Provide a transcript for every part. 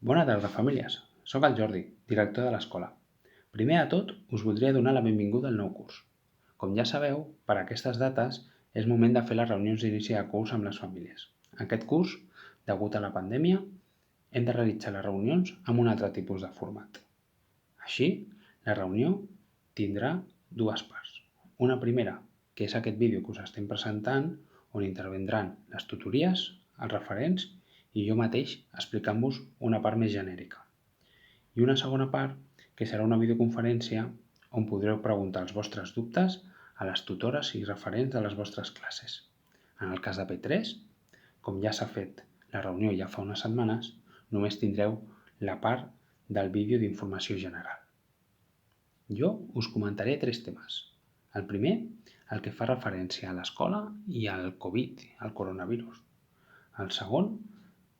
Bona tarda, famílies. Soc el Jordi, director de l'escola. Primer de tot, us voldria donar la benvinguda al nou curs. Com ja sabeu, per aquestes dates és moment de fer les reunions d'inici de curs amb les famílies. Aquest curs, degut a la pandèmia, hem de realitzar les reunions amb un altre tipus de format. Així, la reunió tindrà dues parts. Una primera, que és aquest vídeo que us estem presentant, on intervindran les tutories, els referents i jo mateix explicant-vos una part més genèrica. I una segona part, que serà una videoconferència on podreu preguntar els vostres dubtes a les tutores i referents de les vostres classes. En el cas de P3, com ja s'ha fet la reunió ja fa unes setmanes, només tindreu la part del vídeo d'informació general. Jo us comentaré 3 temes. El primer, el que fa referència a l'escola i al Covid, al coronavirus. El segon,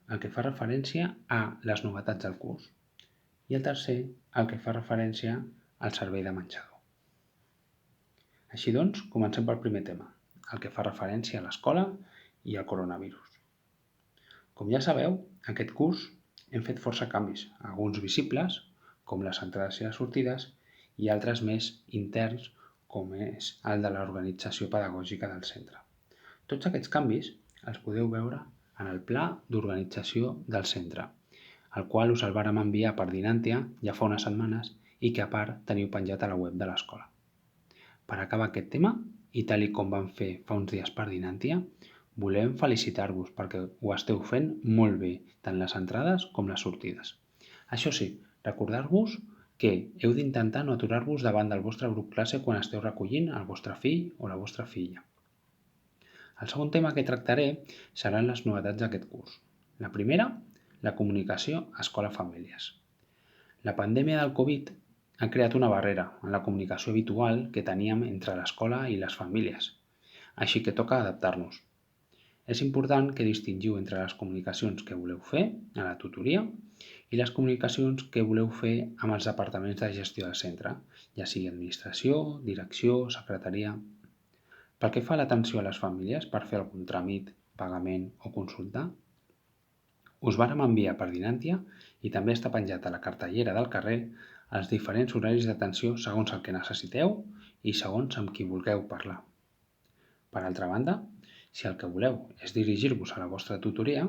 el que fa referència a les novetats del curs. I el tercer, el que fa referència al servei de menjador. Així doncs, comencem pel primer tema, el que fa referència a l'escola i al coronavirus. Com ja sabeu, aquest curs hem fet força canvis, alguns visibles, com les entrades i les sortides, i altres més interns, com és el de l'organització pedagògica del centre. Tots aquests canvis els podeu veure en el pla d'organització del centre, el qual us el vàrem enviar per Dinantia ja fa unes setmanes i que a part teniu penjat a la web de l'escola. Per acabar aquest tema, i tal i com vam fer fa uns dies per Dinantia, volem felicitar-vos perquè ho esteu fent molt bé, tant les entrades com les sortides. Això sí, recordar-vos que heu d'intentar no aturar-vos davant del vostre grup classe quan esteu recollint el vostre fill o la vostra filla. El segon tema que tractaré seran les novetats d'aquest curs. La primera, la comunicació escola-famílies. La pandèmia del Covid ha creat una barrera en la comunicació habitual que teníem entre l'escola i les famílies, així que toca adaptar-nos. És important que distingiu entre les comunicacions que voleu fer a la tutoria i les comunicacions que voleu fer amb els departaments de gestió del centre, ja sigui administració, direcció, secretaria. Pel que fa a l'atenció a les famílies per fer algun tràmit, pagament o consulta, us vàrem enviar per Dinantia i també està penjat a la cartellera del carrer els diferents horaris d'atenció segons el que necessiteu i segons amb qui vulgueu parlar. Per altra banda, si el que voleu és dirigir-vos a la vostra tutoria,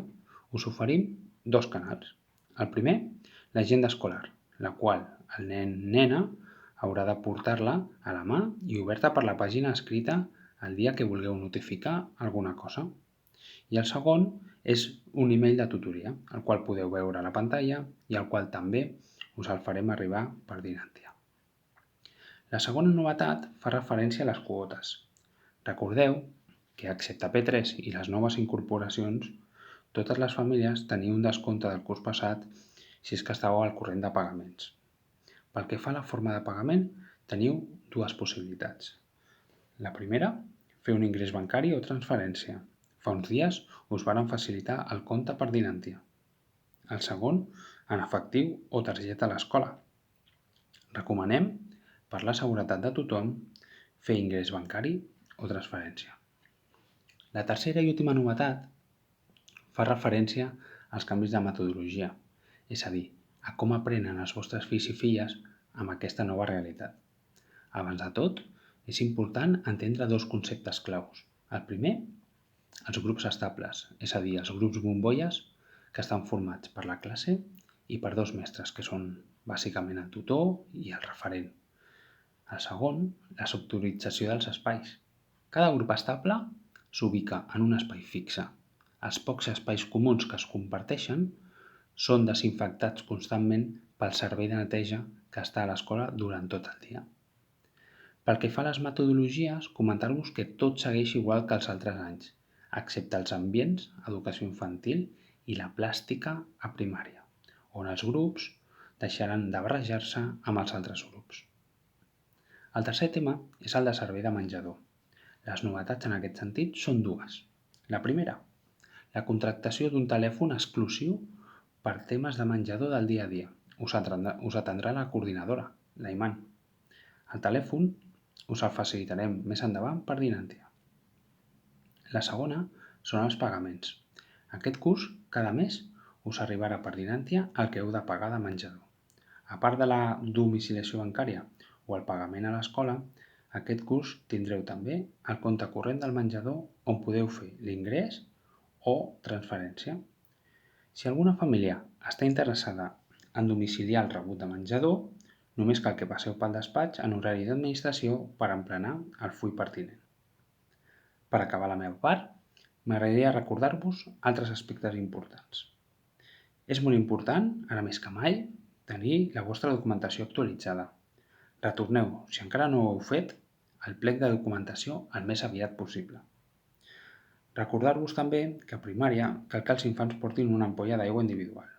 us oferim 2 canals. El primer, l'agenda escolar, la qual el nen-nena haurà de portar-la a la mà i oberta per la pàgina escrita el dia que vulgueu notificar alguna cosa. I el segon és un email de tutoria, el qual podeu veure a la pantalla i el qual també us el farem arribar per Dinantia. La segona novetat fa referència a les quotes. Recordeu que, excepte P3 i les noves incorporacions, totes les famílies teniu un descompte del curs passat si és que estàveu al corrent de pagaments. Pel que fa a la forma de pagament, teniu 2 possibilitats. La primera, fer un ingrés bancari o transferència. Fa uns dies us vàrem facilitar el compte per Dinantia. El segon, en efectiu o targeta a l'escola. Recomanem, per la seguretat de tothom, fer ingrés bancari o transferència. La tercera i última novetat fa referència als canvis de metodologia, és a dir, a com aprenen els vostres fills i filles amb aquesta nova realitat. Abans de tot, és important entendre 2 conceptes claus. El primer, els grups estables, és a dir, els grups bombolles que estan formats per la classe i per 2 mestres, que són bàsicament el tutor i el referent. El segon, la sectorització dels espais. Cada grup estable s'ubica en un espai fixe. Els pocs espais comuns que es comparteixen són desinfectats constantment pel servei de neteja que està a l'escola durant tot el dia. Pel que fa a les metodologies, comentar-vos que tot segueix igual que els altres anys, excepte els ambients, educació infantil i la plàstica a primària, on els grups deixaran de barrejar-se amb els altres grups. El tercer tema és el de servei de menjador. Les novetats en aquest sentit són 2. La primera, la contractació d'un telèfon exclusiu per temes de menjador del dia a dia. Us atendrà la coordinadora, la Iman. El telèfon us el facilitarem més endavant per Dinantia. La segona són els pagaments. Aquest curs, cada mes, us arribarà per dinància el que heu de pagar de menjador. A part de la domiciliació bancària o el pagament a l'escola, aquest curs tindreu també el compte corrent del menjador on podeu fer l'ingrés o transferència. Si alguna família està interessada en domiciliar el rebut de menjador, només cal que passeu pel despatx en horari d'administració per emplenar el full pertinent. Per acabar la meva part, m'agradaria recordar-vos altres aspectes importants. És molt important, ara més que mai, tenir la vostra documentació actualitzada. Retorneu, si encara no ho heu fet, al plec de documentació el més aviat possible. Recordar-vos també que a primària cal que els infants portin una ampolla d'aigua individual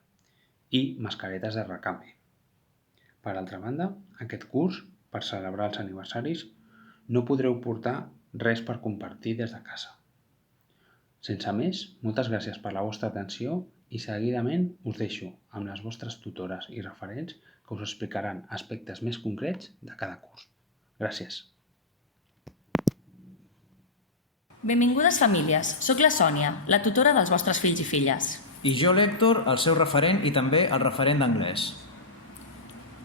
i mascaretes de recanvi. Per altra banda, aquest curs, per celebrar els aniversaris, no podreu portar res per compartir des de casa. Sense més, moltes gràcies per la vostra atenció i seguidament us deixo amb les vostres tutores i referents que us explicaran aspectes més concrets de cada curs. Gràcies. Benvingudes famílies, soc la Sònia, la tutora dels vostres fills i filles. I jo, l'Hèctor, el seu referent i també el referent d'anglès.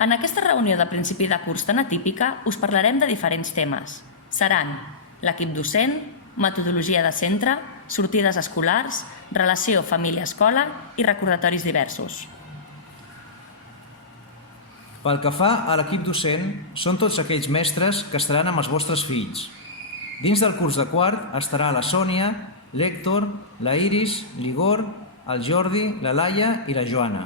En aquesta reunió de principi de curs tan atípica us parlarem de diferents temes. Seran l'equip docent, metodologia de centre, sortides escolars, relació família-escola i recordatoris diversos. Pel que fa a l'equip docent, són tots aquells mestres que estaran amb els vostres fills. Dins del curs de quart estarà la Sònia, l'Hèctor, la Iris, l'Igor, el Jordi, la Laia i la Joana.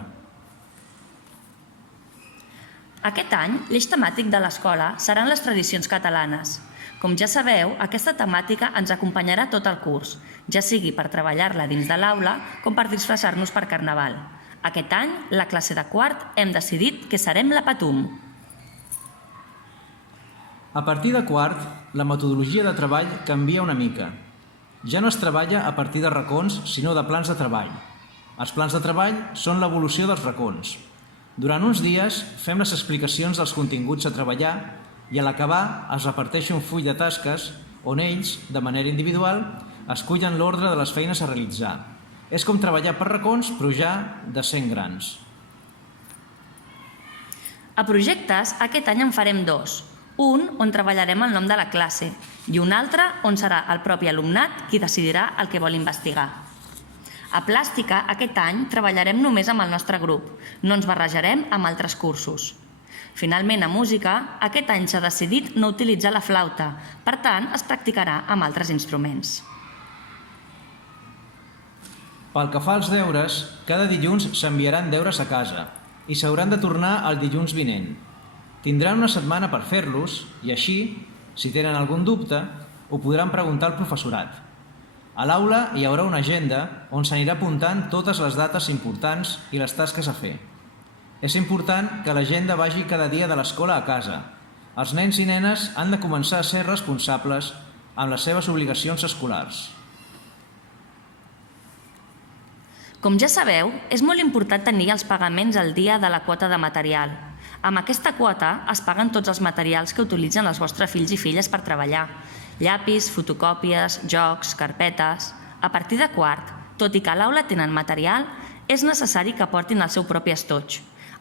Aquest any, l'eix temàtic de l'escola seran les tradicions catalanes. Com ja sabeu, aquesta temàtica ens acompanyarà tot el curs, ja sigui per treballar-la dins de l'aula com per disfressar-nos per Carnaval. Aquest any, la classe de quart, hem decidit que serem la Patum. A partir de quart, la metodologia de treball canvia una mica. Ja no es treballa a partir de racons, sinó de plans de treball. Els plans de treball són l'evolució dels racons. Durant uns dies fem les explicacions dels continguts a treballar i a l'acabar es reparteix un full de tasques on ells, de manera individual, escullen l'ordre de les feines a realitzar. És com treballar per racons, però ja de 100 grans. A projectes, aquest any en farem dos. Un on treballarem el nom de la classe i un altre on serà el propi alumnat qui decidirà el que vol investigar. A plàstica, aquest any, treballarem només amb el nostre grup. No ens barrejarem amb altres cursos. Finalment, a música, aquest any s'ha decidit no utilitzar la flauta. Per tant, es practicarà amb altres instruments. Pel que fa als deures, cada dilluns s'enviaran deures a casa i s'hauran de tornar el dilluns vinent. Tindran una setmana per fer-los i així, si tenen algun dubte, ho podran preguntar al professorat. A l'aula hi haurà una agenda on s'anirà apuntant totes les dates importants i les tasques a fer. És important que l'agenda vagi cada dia de l'escola a casa. Els nens i nenes han de començar a ser responsables amb les seves obligacions escolars. Com ja sabeu, és molt important tenir els pagaments al dia de la quota de material. Amb aquesta quota es paguen tots els materials que utilitzen els vostres fills i filles per treballar. Llapis, fotocòpies, jocs, carpetes... A partir de quart, tot i que a l'aula tenen material, és necessari que portin el seu propi estoig.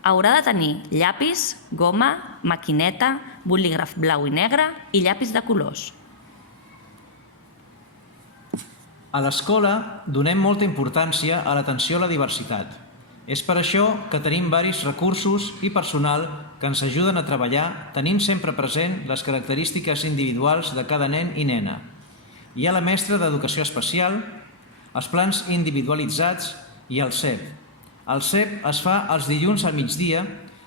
Haurà de tenir llapis, goma, maquineta, bolígraf blau i negre i llapis de colors. A l'escola donem molta importància a l'atenció a la diversitat. És per això que tenim varis recursos i personal que ens ajuden a treballar tenint sempre present les característiques individuals de cada nen i nena. Hi ha la mestra d'Educació Especial, els plans individualitzats i el CEP. El CEP es fa els dilluns al migdia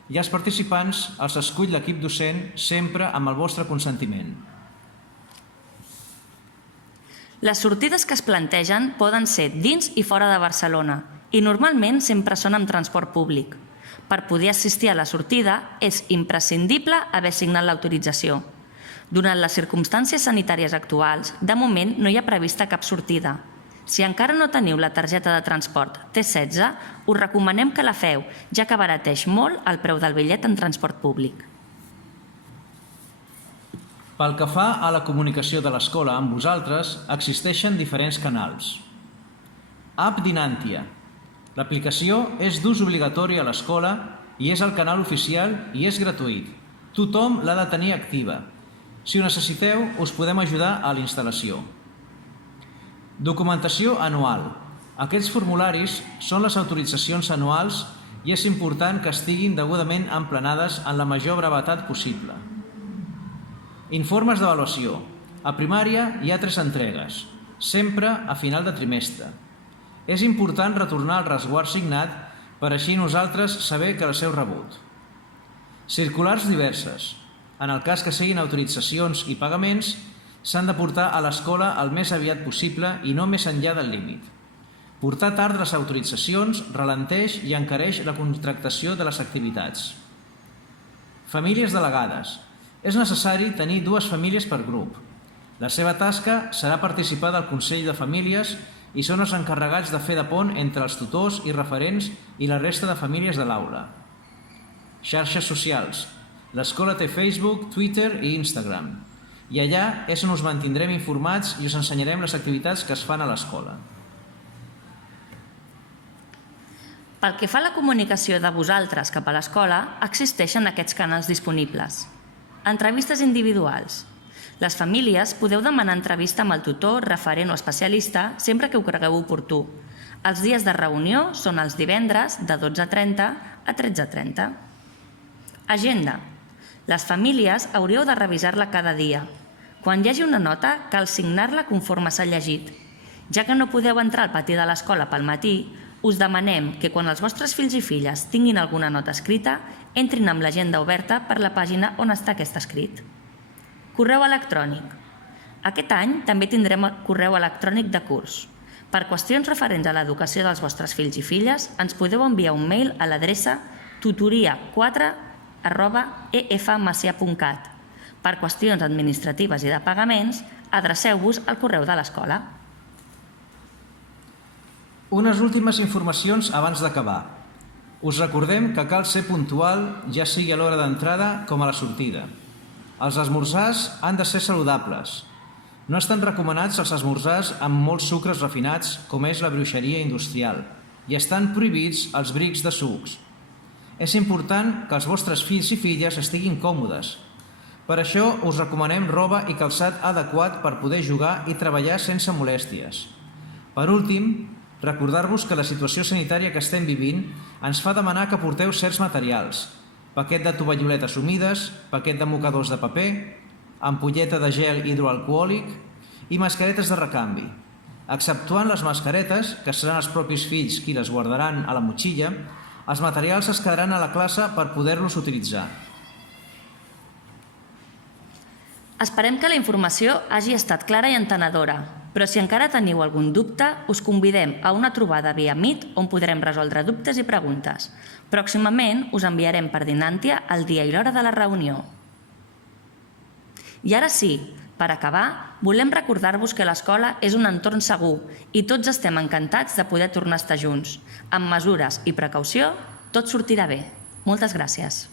i els participants els escull l'equip docent sempre amb el vostre consentiment. Les sortides que es plantegen poden ser dins i fora de Barcelona i normalment sempre són amb transport públic. Per poder assistir a la sortida és imprescindible haver signat l'autorització. Durant les circumstàncies sanitàries actuals, de moment no hi ha prevista cap sortida. Si encara no teniu la targeta de transport T16, us recomanem que la feu, ja que abarateix molt el preu del bitllet en transport públic. Pel que fa a la comunicació de l'escola amb vosaltres, existeixen diferents canals. App Dinàntia. L'aplicació és d'ús obligatori a l'escola i és el canal oficial i és gratuït. Tothom l'ha de tenir activa. Si ho necessiteu, us podem ajudar a la instal·lació. Documentació anual. Aquests formularis són les autoritzacions anuals i és important que estiguin degudament emplenades en la major brevetat possible. Informes d'avaluació. A primària hi ha 3 entregues, sempre a final de trimestre. És important retornar el resguard signat per així nosaltres saber que les heu rebut. Circulars diverses. En el cas que siguin autoritzacions i pagaments, s'han de portar a l'escola el més aviat possible i no més enllà del límit. Portar tard les autoritzacions ralenteix i encareix la contractació de les activitats. Famílies delegades. És necessari tenir 2 famílies per grup. La seva tasca serà participar del Consell de Famílies i són els encarregats de fer de pont entre els tutors i referents i la resta de famílies de l'aula. Xarxes socials. L'escola té Facebook, Twitter i Instagram. I allà és on us mantindrem informats i us ensenyarem les activitats que es fan a l'escola. Pel que fa a la comunicació de vosaltres cap a l'escola, existeixen aquests canals disponibles. Entrevistes individuals. Les famílies podeu demanar entrevista amb el tutor, referent o especialista sempre que ho cregueu oportú. Els dies de reunió són els divendres de 12:30 a 13:30. Agenda. Les famílies hauríeu de revisar-la cada dia. Quan hi hagi una nota, cal signar-la conforme s'ha llegit. Ja que no podeu entrar al pati de l'escola pel matí, us demanem que quan els vostres fills i filles tinguin alguna nota escrita, entrin amb l'agenda oberta per la pàgina on està aquest escrit. Correu electrònic. Aquest any també tindrem correu electrònic de curs. Per qüestions referents a l'educació dels vostres fills i filles, ens podeu enviar un mail a l'adreça tutoria4@efmacià.cat. Per qüestions administratives i de pagaments, adreceu-vos al correu de l'escola. Unes últimes informacions abans d'acabar. Us recordem que cal ser puntual, ja sigui a l'hora d'entrada com a la sortida. Els esmorzars han de ser saludables. No estan recomanats els esmorzars amb molts sucres refinats, com és la bruixeria industrial, i estan prohibits els brics de sucs. És important que els vostres fills i filles estiguin còmodes. Per això us recomanem roba i calçat adequat per poder jugar i treballar sense molèsties. Per últim, recordar-vos que la situació sanitària que estem vivint ens fa demanar que porteu certs materials: paquet de tovalloletes humides, paquet de mocadors de paper, ampolleta de gel hidroalcohòlic i mascaretes de recanvi. Exceptuant les mascaretes, que seran els propis fills qui les guardaran a la motxilla, els materials es quedaran a la classe per poder-los utilitzar. Esperem que la informació hagi estat clara i entenedora, però si encara teniu algun dubte, us convidem a una trobada via Meet on podrem resoldre dubtes i preguntes. Pròximament us enviarem per Dinantia el dia i l'hora de la reunió. I ara sí, per acabar, volem recordar-vos que l'escola és un entorn segur i tots estem encantats de poder tornar a estar junts. Amb mesures i precaució, tot sortirà bé. Moltes gràcies.